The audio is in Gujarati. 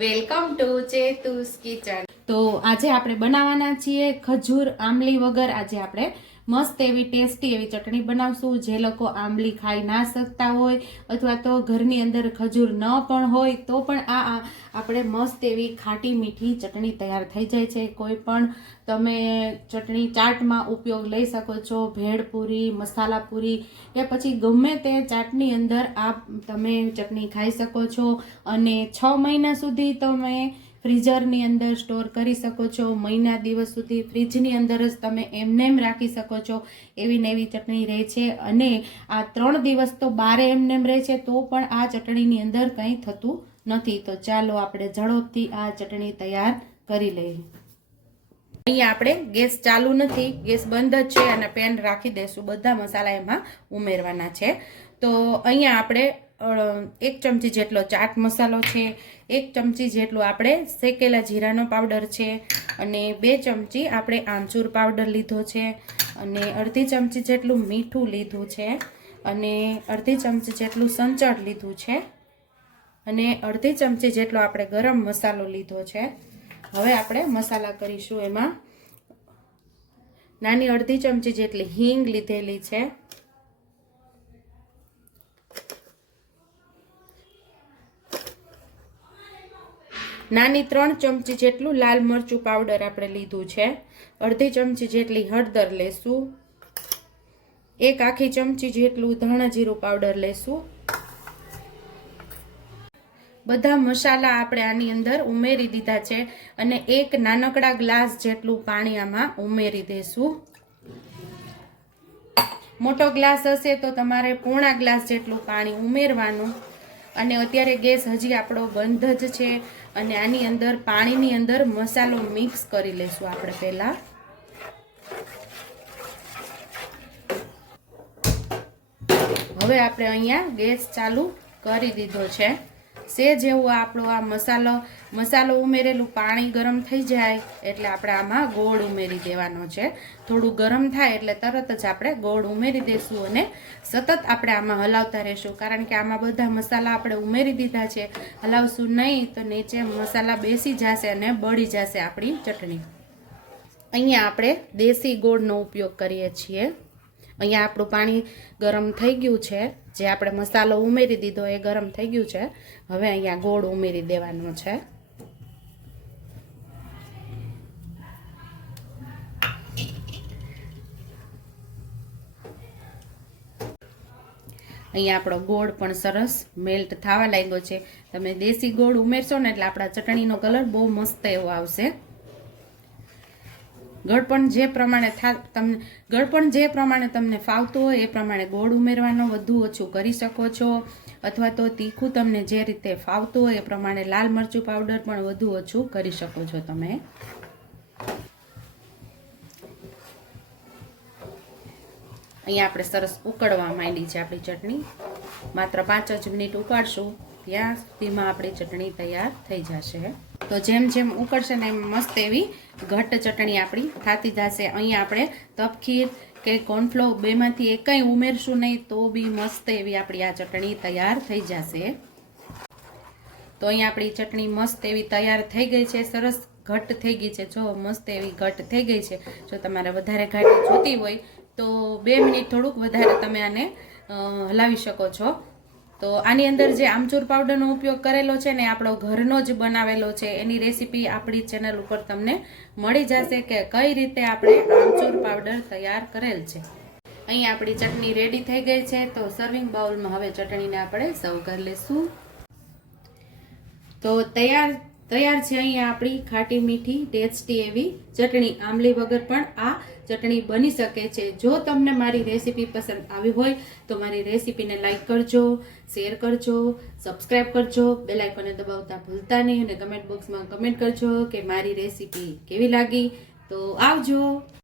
Welcome to ચેતુસ kitchen. તો આજે આપણે બનાવવાના છીએ ખજૂર આંબલી વગર આજે આપણે મસ્ત એવી ટેસ્ટી એવી ચટણી બનાવશું। જે લોકો આંબલી ખાઈ ના શકતા હોય અથવા તો ઘરની અંદર ખજૂર ન પણ હોય તો પણ આ આપણે મસ્ત એવી ખાટી મીઠી ચટણી તૈયાર થઈ જાય છે। કોઈ પણ તમે ચટણી ચાટમાં ઉપયોગ લઈ શકો છો, ભેળપૂરી, મસાલા પૂરી કે પછી ગમે તે ચાટની અંદર આ તમે ચટણી ખાઈ શકો છો અને 6 મહિના સુધી તમે ફ્રીઝરની અંદર સ્ટોર કરી શકો છો। મહિના દિવસ સુધી ફ્રીજની અંદર જ તમે એમનેમ રાખી શકો છો, એવી ને એવી ચટણી રહે છે। અને આ 3 દિવસ તો બારે એમનેમ રહે છે તો પણ આ ચટણીની અંદર કંઈ થતું નથી। તો ચાલો આપણે ઝડપથી આ ચટણી તૈયાર કરી લઈએ। અહીંયા આપણે ગેસ ચાલુ નથી, ગેસ બંધ જ છે અને પેન રાખી દઈશું। બધા મસાલા એમાં ઉમેરવાના છે। તો અહીંયા આપણે 1 ચમચી જેટલો ચાટ મસાલો છે, 1 ચમચી જેટલો આપણે શેકેલા જીરાનો પાવડર છે અને 2 ચમચી આપણે આમચૂર પાવડર લીધો છે અને અડધી ચમચી જેટલું મીઠું લીધું છે અને અડધી ચમચી જેટલું સંચળ લીધું છે અને અડધી ચમચી જેટલો આપણે ગરમ મસાલો લીધો છે। હવે આપણે મસાલા કરીશું। એમાં નાની અડધી ચમચી જેટલી હિંગ લીધેલી છે, નાની 3 ચમચી જેટલું લાલ મરચું પાવડર આપણે લીધું છે, અડધી ચમચી જેટલી હળદર લેશું, 1 આખી ચમચી જેટલું ધાણા જીરું પાવડર લેશું। બધા મસાલા આપણે આની અંદર ઉમેરી દીધા છે અને 1 નાનકડા ગ્લાસ જેટલું પાણી આમાં ઉમેરી દેશું। મોટો ગ્લાસ હશે તો તમારે પોણા ગ્લાસ જેટલું પાણી ઉમેરવાનું અને અત્યારે ગેસ હજી આપણો બંધ જ છે અને આની અંદર પાણીની અંદર મસાલો મિક્સ કરી લેશું આપણે પહેલા। હવે આપણે અહીંયા ગેસ ચાલુ કરી દીધો છે। સેજ એવું આપણો આ મસાલો ઉમેરેલું પાણી ગરમ થઈ જાય એટલે આપણે આમાં ગોળ ઉમેરી દેવાનો છે। થોડું ગરમ થાય એટલે તરત જ આપણે ગોળ ઉમેરી દઈશું અને સતત આપણે આમાં હલાવતા રહેશું, કારણ કે આમાં બધા મસાલા આપણે ઉમેરી દીધા છે। હલાવશું નહીં તો નીચે મસાલા બેસી જશે અને બળી જશે આપણી ચટણી। અહીંયા આપણે દેશી ગોળનો ઉપયોગ કરીએ છીએ। અહીંયા આપણું પાણી ગરમ થઈ ગયું છે, જે આપણે મસાલો ઉમેરી દીધો એ ગરમ થઈ ગયું છે। હવે અહીંયા ગોળ ઉમેરી દેવાનો છે। અહીંયા આપણો ગોળ પણ સરસ મેલ્ટ થવા લાગ્યો છે। તમે દેશી ગોળ ઉમેરશો ને એટલે આપણા ચટણીનો કલર બહુ મસ્ત એવો આવશે। ગળપણ જે પ્રમાણે તમને ફાવતું હોય એ પ્રમાણે ગોળ ઉમેરવાનો, વધુ ઓછું કરી શકો છો અથવા તો તીખું તમને જે રીતે ફાવતું હોય એ પ્રમાણે લાલ મરચું પાવડર પણ વધુ ઓછું કરી શકો છો તમે। અહીંયા આપણે સરસ ઉકળવા માંડી છે આપણી ચટણી। માત્ર 5 જ મિનિટ ઉકાળશું, ત્યાં સુધીમાં આપણી ચટણી તૈયાર થઈ જશે। તો જેમ જેમ ઉકળશે ને એમ મસ્ત એવી ઘટ્ટ ચટણી આપણી થતી જશે। અહીંયા આપણે તપખીર કે કોર્નફ્લોર બેમાંથી એકય ઉમેરશું નહીં તો બી મસ્ત એવી આપણી આ ચટણી તૈયાર થઈ જશે। તો અહીંયા આપણી ચટણી મસ્ત એવી તૈયાર થઈ ગઈ છે, સરસ ઘટ્ટ થઈ ગઈ છે। જો મસ્ત એવી ઘટ્ટ થઈ ગઈ છે। જો તમારે વધારે ઘાટી જોતી હોય તો 2 મિનિટ થોડુંક વધારે તમે આને હલાવી શકો છો। તો આની અંદર જે આમચૂર પાવડરનો ઉપયોગ કરેલો છે ને આપણો ઘરનો જ બનાવેલો છે, એની રેસીપી આપણી ચેનલ ઉપર તમને મળી જશે કે કઈ રીતે આપણે આમચૂર પાવડર તૈયાર કરેલ છે। અહીં આપણી ચટણી રેડી થઈ ગઈ છે। તો સર્વિંગ બાઉલમાં હવે ચટણીને આપણે સર્વ કરી લેશું। તો તૈયાર છે અહીંયા આપણી ખાટી મીઠી ટેસ્ટી એવી ચટણી। આંબલી વગર પણ આ ચટણી બની શકે છે। જો તમને મારી રેસીપી પસંદ આવી હોય તો મારી રેસીપીને લાઈક કરજો, શેર કરજો, સબસ્ક્રાઈબ કરજો, બેલ આઇકોનને દબાવતા ભૂલતા નહીં અને કમેન્ટ બોક્સમાં કમેન્ટ કરજો કે મારી રેસીપી કેવી લાગી। તો આવજો।